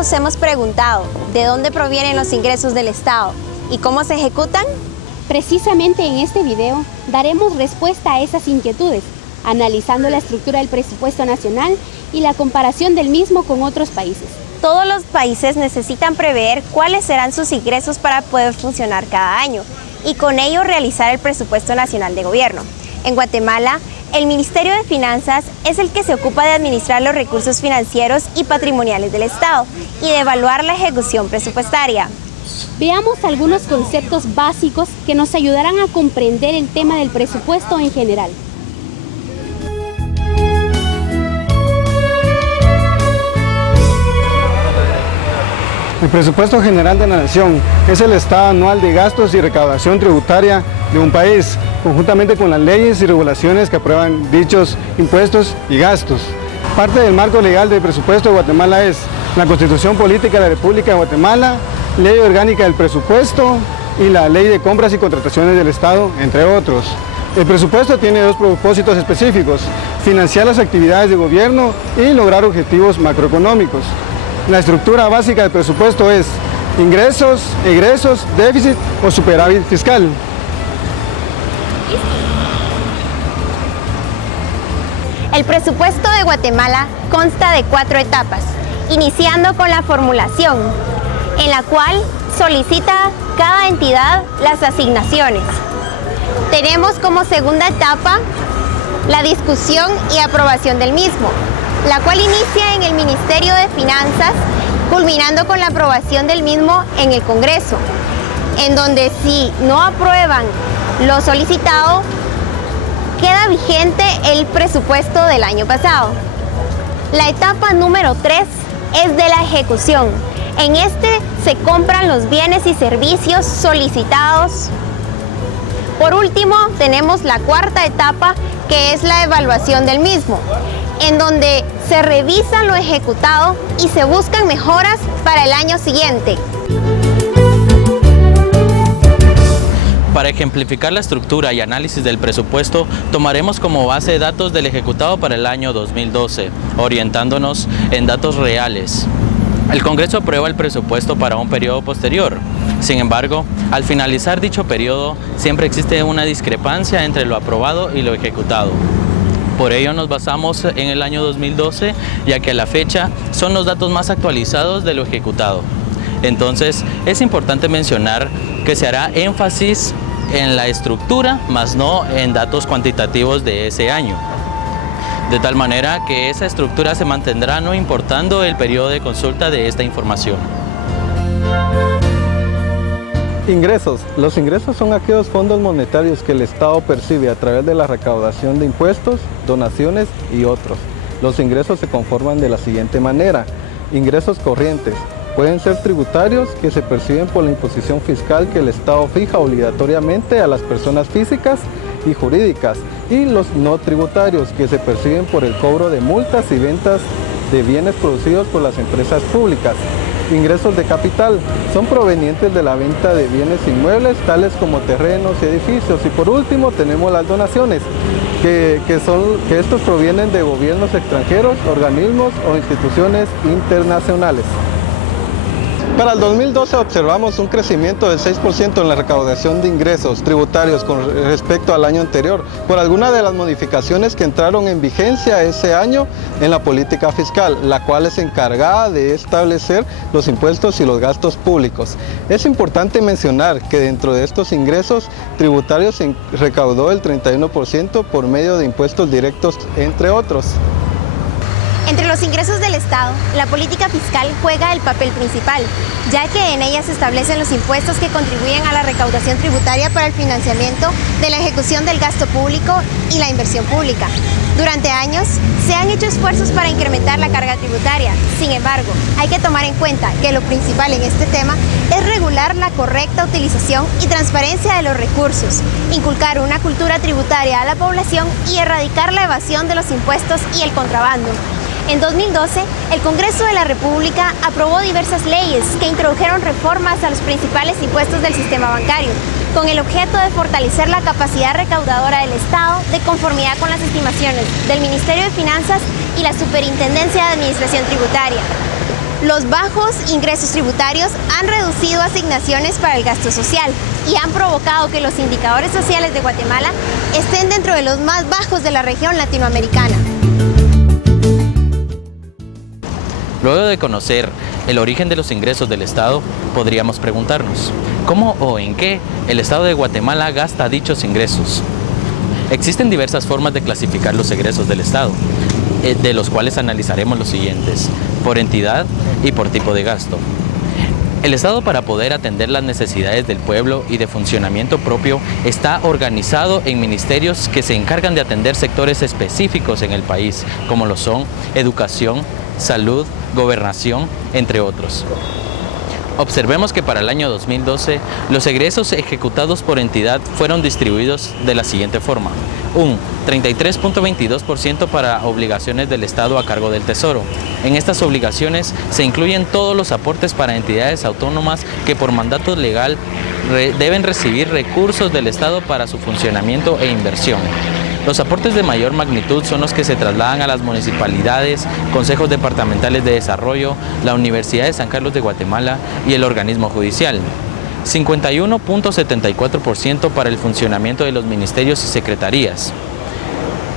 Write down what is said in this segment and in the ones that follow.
nos hemos preguntado de dónde provienen los ingresos del Estado y cómo se ejecutan? Precisamente en este video daremos respuesta a esas inquietudes, analizando la estructura del presupuesto nacional y la comparación del mismo con otros países. Todos los países necesitan prever cuáles serán sus ingresos para poder funcionar cada año y con ello realizar el presupuesto nacional de gobierno. En Guatemala, el Ministerio de Finanzas es el que se ocupa de administrar los recursos financieros y patrimoniales del Estado y de evaluar la ejecución presupuestaria. Veamos algunos conceptos básicos que nos ayudarán a comprender el tema del presupuesto en general. El presupuesto general de la Nación es el estado anual de gastos y recaudación tributaria de un país, conjuntamente con las leyes y regulaciones que aprueban dichos impuestos y gastos. Parte del marco legal del presupuesto de Guatemala es la Constitución Política de la República de Guatemala, Ley Orgánica del Presupuesto y la Ley de Compras y Contrataciones del Estado, entre otros. El presupuesto tiene dos propósitos específicos: financiar las actividades de gobierno y lograr objetivos macroeconómicos. La estructura básica del presupuesto es ingresos, egresos, déficit o superávit fiscal. El presupuesto de Guatemala consta de 4 etapas, iniciando con la formulación, en la cual solicita cada entidad las asignaciones. Tenemos como segunda etapa la discusión y aprobación del mismo, la cual inicia en el Ministerio de Finanzas, culminando con la aprobación del mismo en el Congreso, en donde si no aprueban lo solicitado, queda vigente el presupuesto del año pasado. La etapa número 3 es de la ejecución. En este se compran los bienes y servicios solicitados. Por último, tenemos la cuarta etapa, que es la evaluación del mismo, en donde se revisa lo ejecutado y se buscan mejoras para el año siguiente. Para ejemplificar la estructura y análisis del presupuesto, tomaremos como base datos del ejecutado para el año 2012, orientándonos en datos reales. El Congreso aprueba el presupuesto para un periodo posterior. Sin embargo, al finalizar dicho periodo, siempre existe una discrepancia entre lo aprobado y lo ejecutado. Por ello nos basamos en el año 2012, ya que a la fecha son los datos más actualizados de lo ejecutado. Entonces, es importante mencionar que se hará énfasis en la estructura, más no en datos cuantitativos de ese año. De tal manera que esa estructura se mantendrá no importando el periodo de consulta de esta información. Ingresos. Los ingresos son aquellos fondos monetarios que el Estado percibe a través de la recaudación de impuestos, donaciones y otros. Los ingresos se conforman de la siguiente manera: ingresos corrientes. Pueden ser tributarios, que se perciben por la imposición fiscal que el Estado fija obligatoriamente a las personas físicas y jurídicas, y los no tributarios, que se perciben por el cobro de multas y ventas de bienes producidos por las empresas públicas. Ingresos de capital son provenientes de la venta de bienes inmuebles, tales como terrenos y edificios. Y por último tenemos las donaciones, que estos provienen de gobiernos extranjeros, organismos o instituciones internacionales. Para el 2012 observamos un crecimiento del 6% en la recaudación de ingresos tributarios con respecto al año anterior, por alguna de las modificaciones que entraron en vigencia ese año en la política fiscal, la cual es encargada de establecer los impuestos y los gastos públicos. Es importante mencionar que dentro de estos ingresos tributarios se recaudó el 31% por medio de impuestos directos, entre otros. Entre los ingresos del Estado, la política fiscal juega el papel principal, ya que en ella se establecen los impuestos que contribuyen a la recaudación tributaria para el financiamiento de la ejecución del gasto público y la inversión pública. Durante años se han hecho esfuerzos para incrementar la carga tributaria. Sin embargo, hay que tomar en cuenta que lo principal en este tema es regular la correcta utilización y transparencia de los recursos, inculcar una cultura tributaria a la población y erradicar la evasión de los impuestos y el contrabando. En 2012, el Congreso de la República aprobó diversas leyes que introdujeron reformas a los principales impuestos del sistema bancario, con el objeto de fortalecer la capacidad recaudadora del Estado de conformidad con las estimaciones del Ministerio de Finanzas y la Superintendencia de Administración Tributaria. Los bajos ingresos tributarios han reducido asignaciones para el gasto social y han provocado que los indicadores sociales de Guatemala estén dentro de los más bajos de la región latinoamericana. Luego de conocer el origen de los ingresos del Estado, podríamos preguntarnos, ¿cómo o en qué el Estado de Guatemala gasta dichos ingresos? Existen diversas formas de clasificar los egresos del Estado, de los cuales analizaremos los siguientes: por entidad y por tipo de gasto. El Estado, para poder atender las necesidades del pueblo y de funcionamiento propio, está organizado en ministerios que se encargan de atender sectores específicos en el país, como lo son educación, salud, gobernación, entre otros. Observemos que para el año 2012, los egresos ejecutados por entidad fueron distribuidos de la siguiente forma: un 33.22% para obligaciones del Estado a cargo del Tesoro. En estas obligaciones se incluyen todos los aportes para entidades autónomas que por mandato legal deben recibir recursos del Estado para su funcionamiento e inversión. Los aportes de mayor magnitud son los que se trasladan a las municipalidades, consejos departamentales de desarrollo, la Universidad de San Carlos de Guatemala y el organismo judicial. 51.74% para el funcionamiento de los ministerios y secretarías.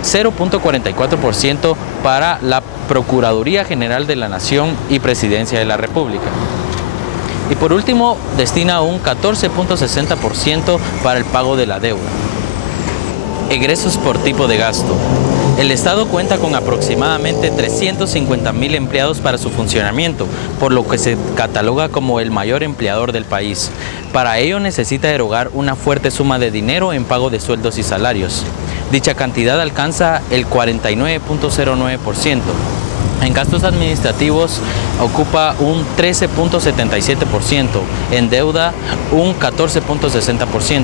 0.44% para la Procuraduría General de la Nación y Presidencia de la República. Y por último, destina un 14.60% para el pago de la deuda. Egresos por tipo de gasto. El Estado cuenta con aproximadamente 350.000 empleados para su funcionamiento, por lo que se cataloga como el mayor empleador del país. Para ello necesita erogar una fuerte suma de dinero en pago de sueldos y salarios. Dicha cantidad alcanza el 49.09%. En gastos administrativos ocupa un 13.77%, en deuda un 14.60%,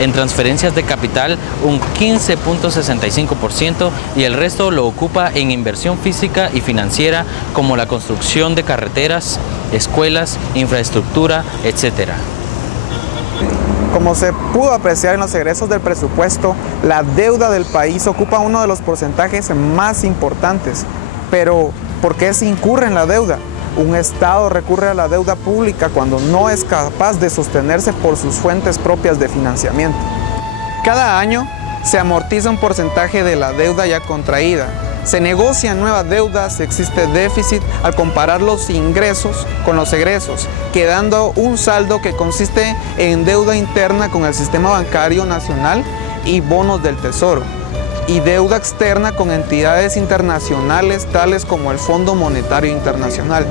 en transferencias de capital un 15.65% y el resto lo ocupa en inversión física y financiera como la construcción de carreteras, escuelas, infraestructura, etc. Como se pudo apreciar en los egresos del presupuesto, la deuda del país ocupa uno de los porcentajes más importantes. Pero, ¿por qué se incurre en la deuda? Un Estado recurre a la deuda pública cuando no es capaz de sostenerse por sus fuentes propias de financiamiento. Cada año se amortiza un porcentaje de la deuda ya contraída. Se negocian nuevas deudas, existe déficit al comparar los ingresos con los egresos, quedando un saldo que consiste en deuda interna con el sistema bancario nacional y bonos del Tesoro, y deuda externa con entidades internacionales tales como el Fondo Monetario Internacional.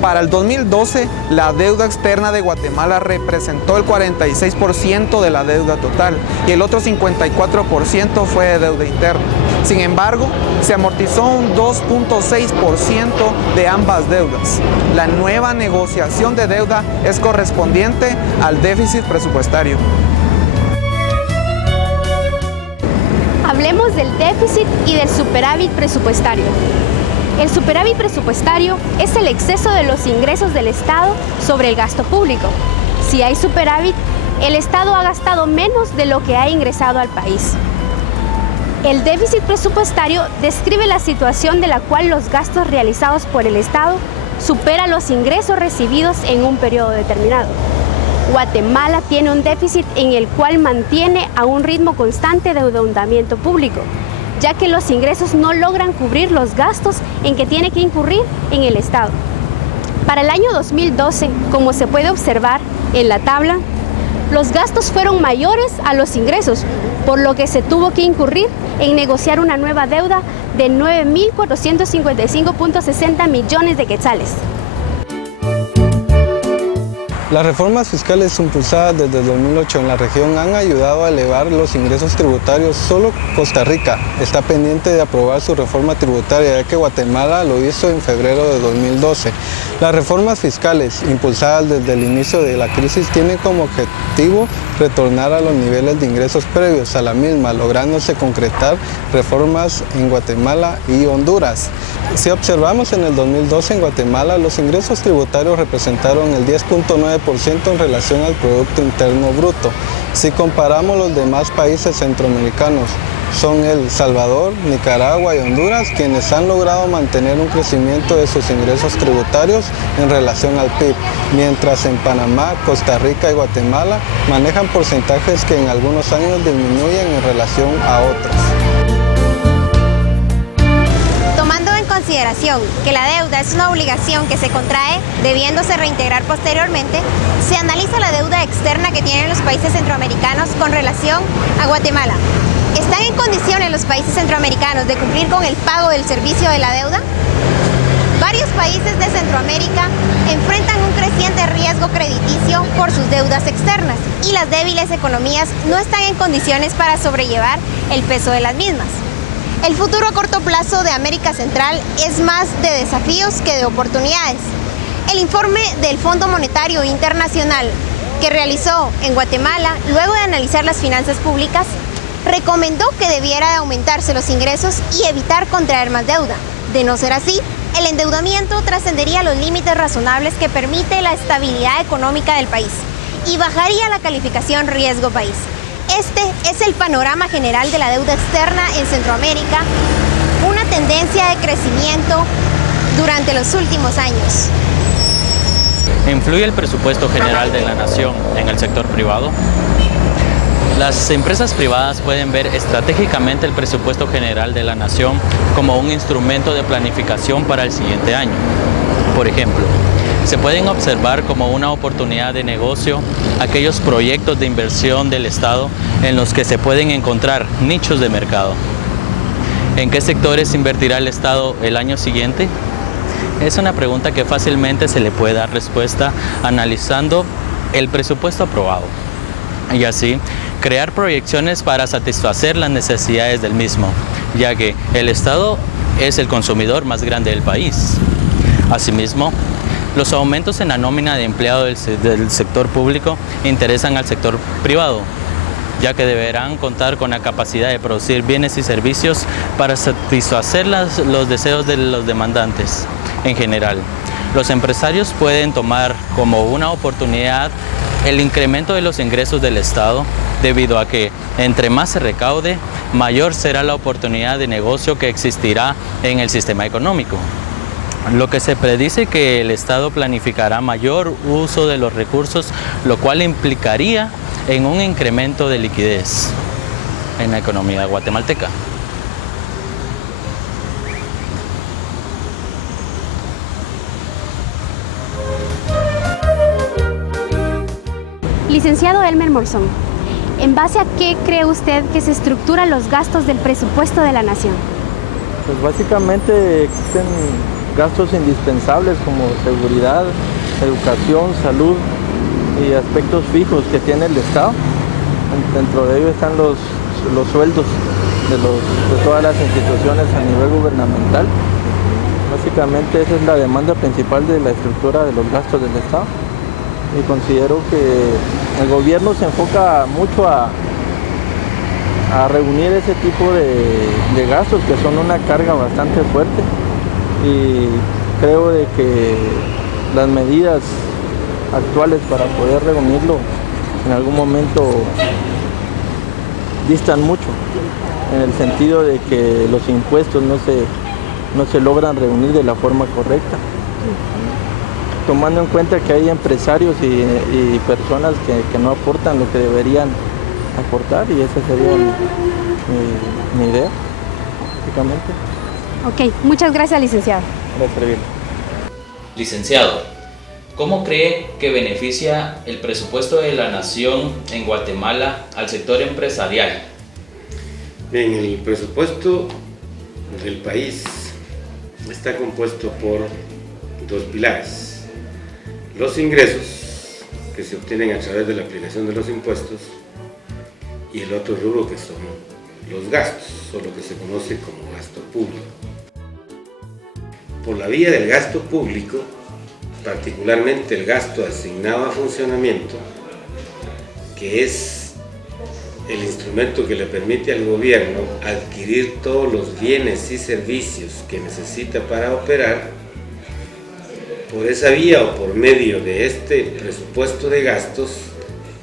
Para el 2012, la deuda externa de Guatemala representó el 46% de la deuda total y el otro 54% fue de deuda interna. Sin embargo, se amortizó un 2.6% de ambas deudas. La nueva negociación de deuda es correspondiente al déficit presupuestario. Hablemos del déficit y del superávit presupuestario. El superávit presupuestario es el exceso de los ingresos del Estado sobre el gasto público. Si hay superávit, el Estado ha gastado menos de lo que ha ingresado al país. El déficit presupuestario describe la situación de la cual los gastos realizados por el Estado superan los ingresos recibidos en un periodo determinado. Guatemala tiene un déficit en el cual mantiene a un ritmo constante de endeudamiento público, ya que los ingresos no logran cubrir los gastos en que tiene que incurrir en el Estado. Para el año 2012, como se puede observar en la tabla, los gastos fueron mayores a los ingresos, por lo que se tuvo que incurrir en negociar una nueva deuda de 9.455.60 millones de quetzales. Las reformas fiscales impulsadas desde 2008 en la región han ayudado a elevar los ingresos tributarios. Solo Costa Rica está pendiente de aprobar su reforma tributaria, ya que Guatemala lo hizo en febrero de 2012. Las reformas fiscales impulsadas desde el inicio de la crisis tienen como objetivo retornar a los niveles de ingresos previos a la misma, lográndose concretar reformas en Guatemala y Honduras. Si observamos en el 2012 en Guatemala, los ingresos tributarios representaron el 10.9% en relación al Producto Interno Bruto. Si comparamos los demás países centroamericanos, son El Salvador, Nicaragua y Honduras, quienes han logrado mantener un crecimiento de sus ingresos tributarios en relación al PIB, mientras en Panamá, Costa Rica y Guatemala manejan porcentajes que en algunos años disminuyen en relación a otros. Tomando en consideración que la deuda es una obligación que se contrae debiéndose reintegrar posteriormente, se analiza la deuda externa que tienen los países centroamericanos con relación a Guatemala. ¿Están en condiciones los países centroamericanos de cumplir con el pago del servicio de la deuda? Varios países de Centroamérica enfrentan un creciente riesgo crediticio por sus deudas externas y las débiles economías no están en condiciones para sobrellevar el peso de las mismas. El futuro a corto plazo de América Central es más de desafíos que de oportunidades. El informe del Fondo Monetario Internacional que realizó en Guatemala, luego de analizar las finanzas públicas, recomendó que debiera de aumentarse los ingresos y evitar contraer más deuda. De no ser así, el endeudamiento trascendería los límites razonables que permite la estabilidad económica del país y bajaría la calificación riesgo país. Este es el panorama general de la deuda externa en Centroamérica, una tendencia de crecimiento durante los últimos años. ¿Influye el presupuesto general de la nación en el sector privado? Las empresas privadas pueden ver estratégicamente el presupuesto general de la nación como un instrumento de planificación para el siguiente año. Por ejemplo, se pueden observar como una oportunidad de negocio aquellos proyectos de inversión del Estado en los que se pueden encontrar nichos de mercado. ¿En qué sectores invertirá el Estado el año siguiente? Es una pregunta que fácilmente se le puede dar respuesta analizando el presupuesto aprobado y así crear proyecciones para satisfacer las necesidades del mismo, ya que el Estado es el consumidor más grande del país. Asimismo, los aumentos en la nómina de empleados del sector público interesan al sector privado, ya que deberán contar con la capacidad de producir bienes y servicios para satisfacer los deseos de los demandantes. En general, los empresarios pueden tomar como una oportunidad el incremento de los ingresos del Estado, debido a que entre más se recaude, mayor será la oportunidad de negocio que existirá en el sistema económico. Lo que se predice que el Estado planificará mayor uso de los recursos, lo cual implicaría en un incremento de liquidez en la economía guatemalteca. Licenciado Elmer Morzón, ¿en base a qué cree usted que se estructuran los gastos del presupuesto de la nación? Pues básicamente existen gastos indispensables como seguridad, educación, salud y aspectos fijos que tiene el Estado. Dentro de ellos están los sueldos de todas las instituciones a nivel gubernamental. Básicamente esa es la demanda principal de la estructura de los gastos del Estado. Y considero que el gobierno se enfoca mucho a reunir ese tipo de gastos que son una carga bastante fuerte, y creo de que las medidas actuales para poder reunirlo en algún momento distan mucho, en el sentido de que los impuestos no se logran reunir de la forma correcta, tomando en cuenta que hay empresarios y personas que no aportan lo que deberían aportar, y esa sería mi idea, básicamente. Ok, muchas gracias, licenciado. Gracias. Licenciado, ¿cómo cree que beneficia el presupuesto de la nación en Guatemala al sector empresarial? Bien, el presupuesto del país está compuesto por dos pilares: los ingresos, que se obtienen a través de la aplicación de los impuestos, y el otro rubro, que son los gastos, o lo que se conoce como gasto público. Por la vía del gasto público, particularmente el gasto asignado a funcionamiento, que es el instrumento que le permite al gobierno adquirir todos los bienes y servicios que necesita para operar, por esa vía o por medio de este presupuesto de gastos,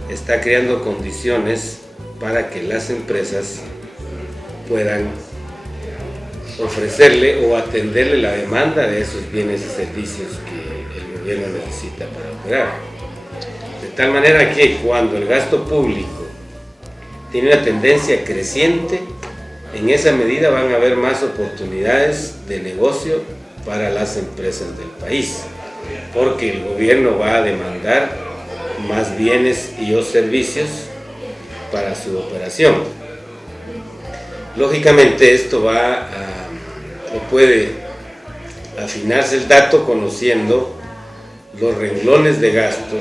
está creando condiciones para que las empresas puedan ofrecerle o atenderle la demanda de esos bienes y servicios que el gobierno necesita para operar. De tal manera que cuando el gasto público tiene una tendencia creciente, en esa medida van a haber más oportunidades de negocio para las empresas del país, porque el gobierno va a demandar más bienes y o servicios para su operación. Lógicamente esto puede afinarse el dato conociendo los renglones de gasto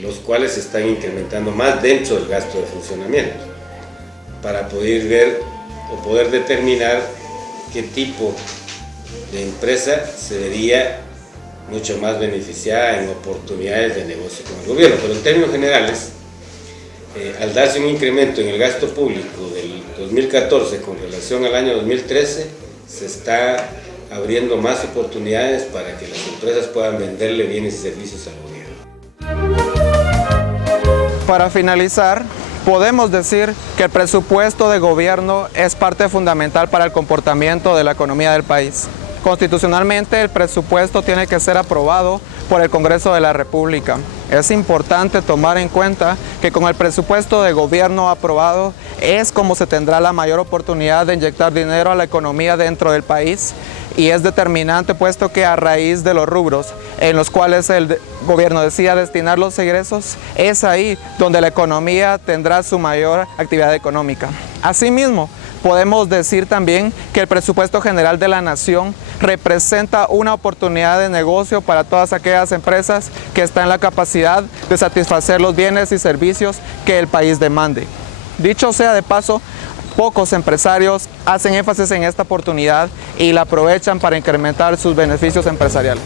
los cuales se están incrementando más dentro del gasto de funcionamiento, para poder ver o poder determinar qué tipo de empresa se vería mucho más beneficiada en oportunidades de negocio con el gobierno. Pero en términos generales, al darse un incremento en el gasto público del 2014 con relación al año 2013, se está abriendo más oportunidades para que las empresas puedan venderle bienes y servicios al gobierno. Para finalizar, podemos decir que el presupuesto de gobierno es parte fundamental para el comportamiento de la economía del país. Constitucionalmente, el presupuesto tiene que ser aprobado por el Congreso de la República. Es importante tomar en cuenta que con el presupuesto de gobierno aprobado es como se tendrá la mayor oportunidad de inyectar dinero a la economía dentro del país, y es determinante puesto que a raíz de los rubros en los cuales el gobierno decida destinar los ingresos, es ahí donde la economía tendrá su mayor actividad económica. Asimismo, podemos decir también que el presupuesto general de la nación representa una oportunidad de negocio para todas aquellas empresas que están en la capacidad de satisfacer los bienes y servicios que el país demande. Dicho sea de paso, pocos empresarios hacen énfasis en esta oportunidad y la aprovechan para incrementar sus beneficios empresariales.